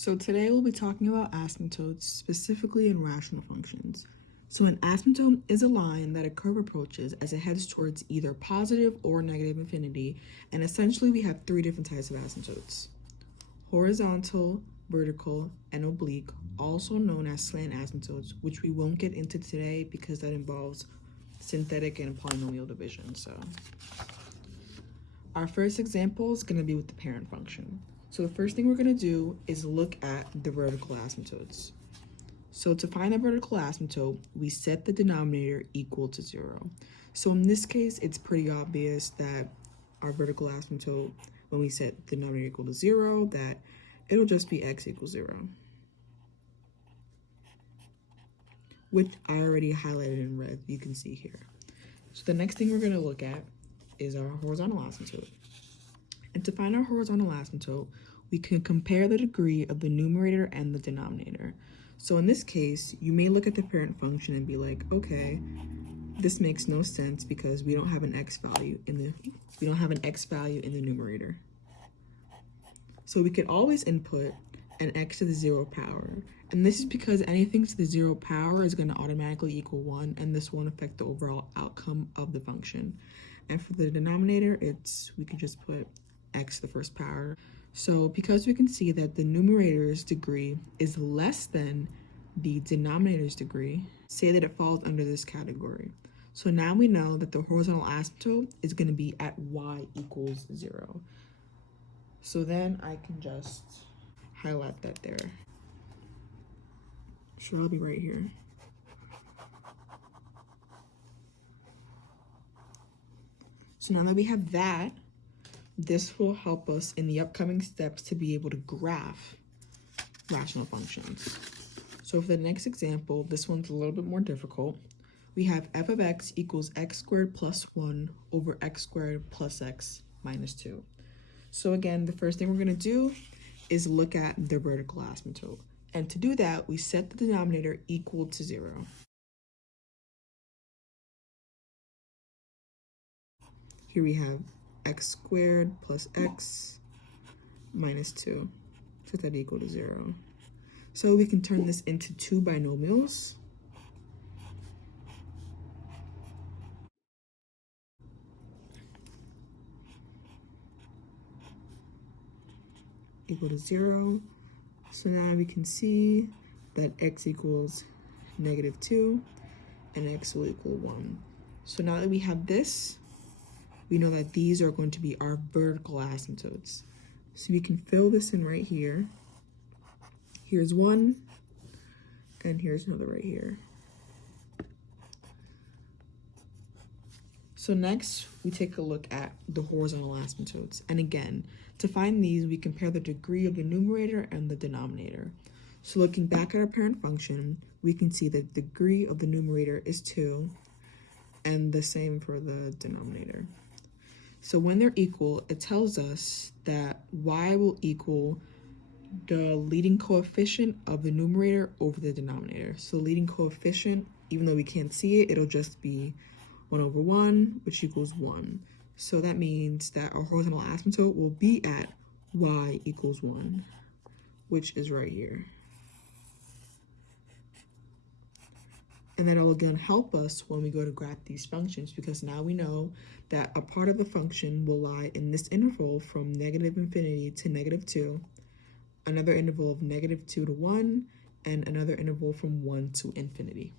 So today we'll be talking about asymptotes, specifically in rational functions. So an asymptote is a line that a curve approaches as it heads towards either positive or negative infinity, and essentially we have three different types of asymptotes: horizontal, vertical, and oblique, also known as slant asymptotes, which we won't get into today because that involves synthetic and polynomial division. So our first example is going to be with the parent function. So the first thing we're going to do is look at the vertical asymptotes. So to find a vertical asymptote, we set the denominator equal to 0. So in this case, it's pretty obvious that our vertical asymptote, when we set the denominator equal to 0, that it'll just be x equals 0, which I already highlighted in red, you can see here. So the next thing we're going to look at is our horizontal asymptote. And to find our horizontal asymptote, we can compare the degree of the numerator and the denominator. So in this case, you may look at the parent function and be like, okay, this makes no sense because we don't have an x value in the numerator. So we could always input an x to the 0 power. And this is because anything to the 0 power is going to automatically equal 1, and this won't affect the overall outcome of the function. And for the denominator, we can just put x to the first power. So because we can see that the numerator's degree is less than the denominator's degree, say that it falls under this category. So now we know that the horizontal asymptote is going to be at y equals 0. So then I can just highlight that there. So that'll be right here. So now that we have that, this will help us in the upcoming steps to be able to graph rational functions. So for the next example, this one's a little bit more difficult. We have f of x equals x squared plus 1 over x squared plus x minus 2. So again, the first thing we're going to do is look at the vertical asymptote. And to do that, we set the denominator equal to 0. Here we have x squared plus x minus 2, set that equal to 0. So we can turn this into two binomials. Equal to 0. So now we can see that x equals negative 2 and x will equal 1. So now that we have this, we know that these are going to be our vertical asymptotes. So we can fill this in right here. Here's one, and here's another right here. So next, we take a look at the horizontal asymptotes. And again, to find these, we compare the degree of the numerator and the denominator. So looking back at our parent function, we can see that the degree of the numerator is 2, and the same for the denominator. So when they're equal, it tells us that y will equal the leading coefficient of the numerator over the denominator. So leading coefficient, even though we can't see it, it'll just be 1 over 1, which equals 1. So that means that our horizontal asymptote will be at y equals 1, which is right here. And that'll again help us when we go to graph these functions, because now we know that a part of the function will lie in this interval from negative infinity to negative 2, another interval of negative 2 to 1, and another interval from 1 to infinity.